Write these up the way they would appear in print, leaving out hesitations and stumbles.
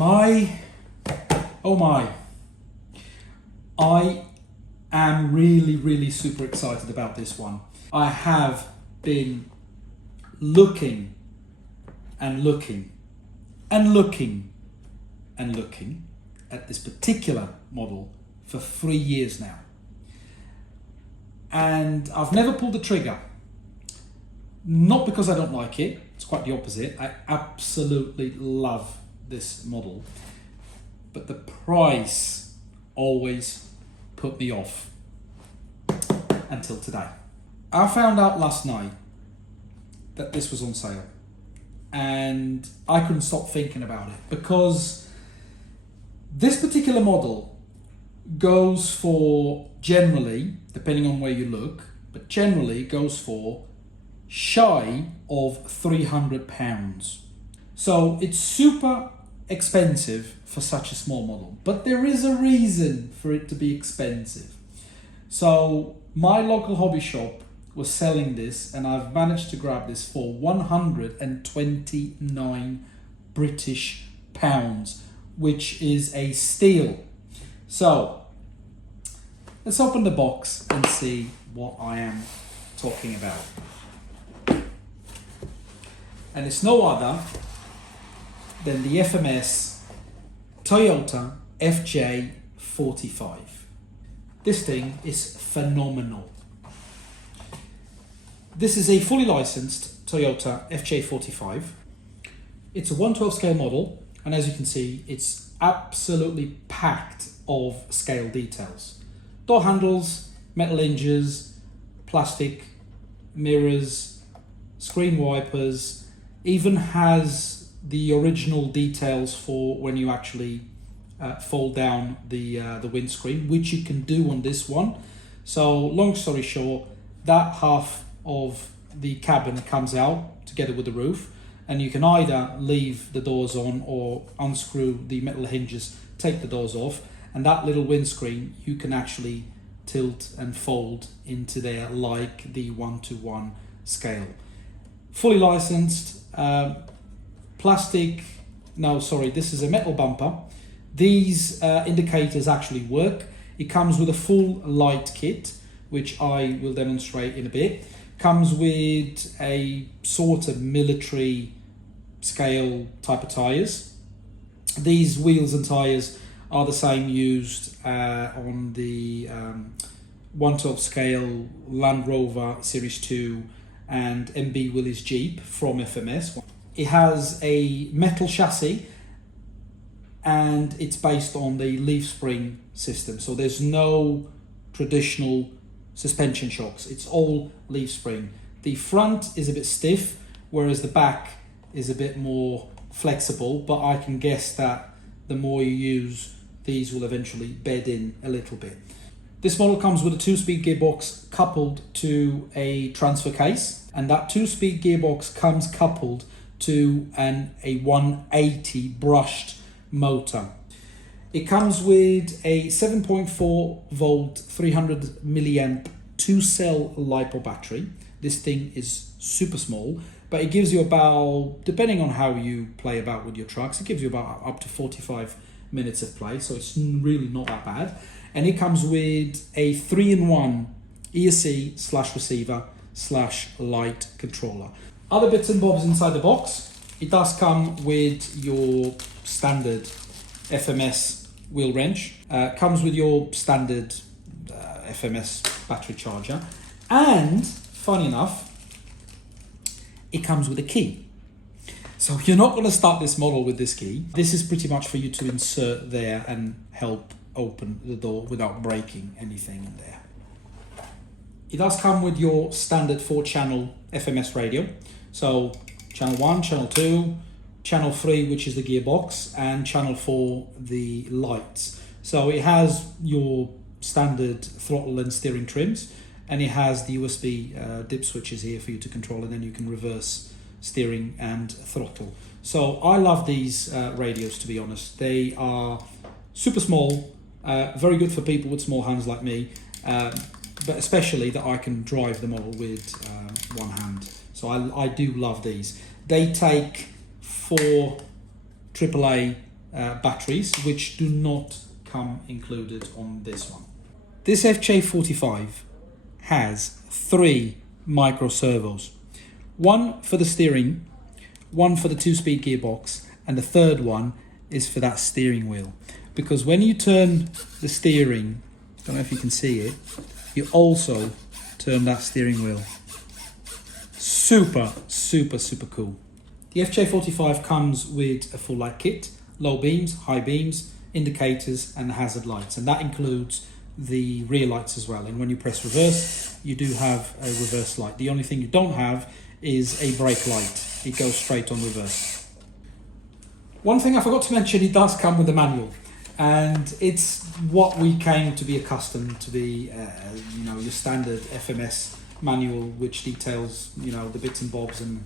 Oh my, I am really super excited about this one. I have been looking and looking and looking and looking at this particular model for 3 years now. And I've never pulled the trigger. Not because I don't like it, it's quite the opposite. I absolutely love this model. But the price always put me off until today. I found out last night that this was on sale and I couldn't stop thinking about it, because this particular model goes for, generally, depending on where you look, but generally goes for shy of £300. So it's super expensive for such a small model, but there is a reason for it to be expensive. So my local hobby shop was selling this, and I've managed to grab this for 129 British pounds, which is a steal. So let's open the box and see what I am talking about. And it's no other than the FMS Toyota FJ45. This thing is phenomenal. This is a fully licensed Toyota FJ45. It's a 1/12 scale model, and as you can see, it's absolutely packed of scale details. Door handles, metal hinges, plastic mirrors, screen wipers, even has the original details for when you actually fold down the windscreen, which you can do on this one. So long story short, that half of the cabin comes out together with the roof, and you can either leave the doors on or unscrew the metal hinges, take the doors off, and that little windscreen you can actually tilt and fold into there like the 1:1 scale. Fully licensed, this is a metal bumper. These indicators actually work. It comes with a full light kit, which I will demonstrate in a bit. Comes with a sort of military scale type of tyres. These wheels and tyres are the same used on the 1/12 scale Land Rover Series 2 and MB Willys Jeep from FMS. It has a metal chassis and it's based on the leaf spring system. So there's no traditional suspension shocks. It's all leaf spring. The front is a bit stiff, whereas the back is a bit more flexible, but I can guess that the more you use, these will eventually bed in a little bit. This model comes with a 2-speed gearbox coupled to a transfer case, and that 2-speed gearbox comes coupled to a 180 brushed motor. It comes with a 7.4 volt 300 milliamp 2-cell LiPo battery. This thing is super small, but it gives you about, depending on how you play about with your trucks, it gives you about up to 45 minutes of play, so it's really not that bad. And it comes with a 3-in-1 ESC/receiver/light controller. Other bits and bobs inside the box. It does come with your standard FMS wheel wrench. Comes with your standard FMS battery charger. And, funny enough, it comes with a key. So you're not going to start this model with this key. This is pretty much for you to insert there and help open the door without breaking anything in there. It does come with your standard 4-channel FMS radio. So channel 1, channel 2, channel 3, which is the gearbox, and channel 4, the lights. So it has your standard throttle and steering trims, and it has the USB dip switches here for you to control, and then you can reverse steering and throttle. So I love these radios, to be honest. They are super small, very good for people with small hands like me, but especially that I can drive the model with one hand. So I do love these. They take 4 AAA batteries, which do not come included on this one. This FJ45 has 3 micro servos, one for the steering, one for the 2-speed gearbox, and the third one is for that steering wheel. Because when you turn the steering, I don't know if you can see it, you also turn that steering wheel. Super, super, super cool. The FJ45 comes with a full light kit, low beams, high beams, indicators and hazard lights, and that includes the rear lights as well. And when you press reverse, you do have a reverse light. The only thing you don't have is a brake light. It goes straight on reverse. One thing I forgot to mention, it does come with a manual, and it's what we came to be accustomed to be, your standard FMS manual, which details, the bits and bobs and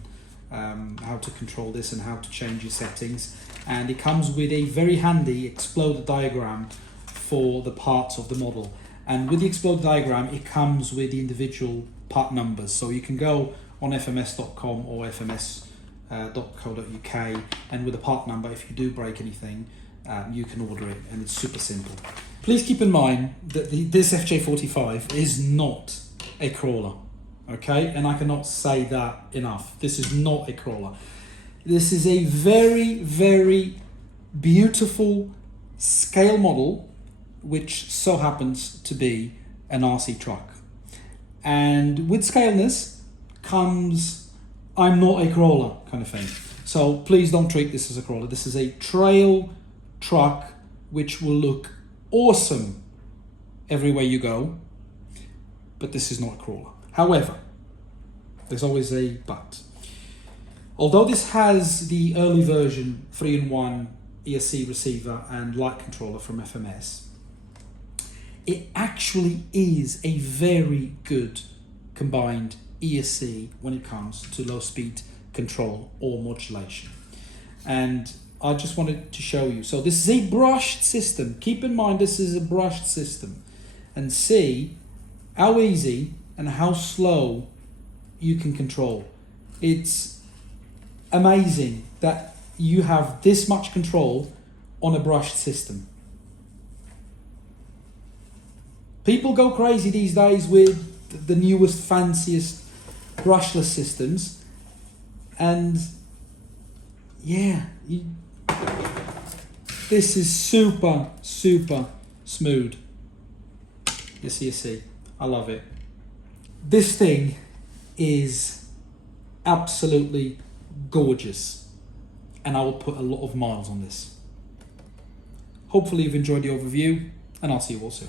how to control this and how to change your settings. And it comes with a very handy exploder diagram for the parts of the model. And with the exploder diagram, it comes with the individual part numbers. So you can go on fms.com or fms.co.uk, and with a part number, if you do break anything, you can order it, and it's super simple. Please keep in mind that this FJ45 is not a crawler, okay? And I cannot say that enough. This is not a crawler. This is a very, very beautiful scale model, which so happens to be an RC truck. And with scaleness comes, I'm not a crawler kind of thing. So please don't treat this as a crawler. This is a trail truck which will look awesome everywhere you go, but this is not a crawler. However, there's always a but. Although this has the early version 3-in-1 ESC receiver and light controller from FMS, it actually is a very good combined ESC when it comes to low speed control or modulation. And I just wanted to show you. So this is a brushed system. Keep in mind this is a brushed system, and see how easy and how slow you can control. It's amazing that you have this much control on a brushed system. People go crazy these days with the newest, fanciest brushless systems, and yeah, this is super, super smooth. You see, I love it. This thing is absolutely gorgeous, and I will put a lot of miles on this. Hopefully you've enjoyed the overview, and I'll see you all soon.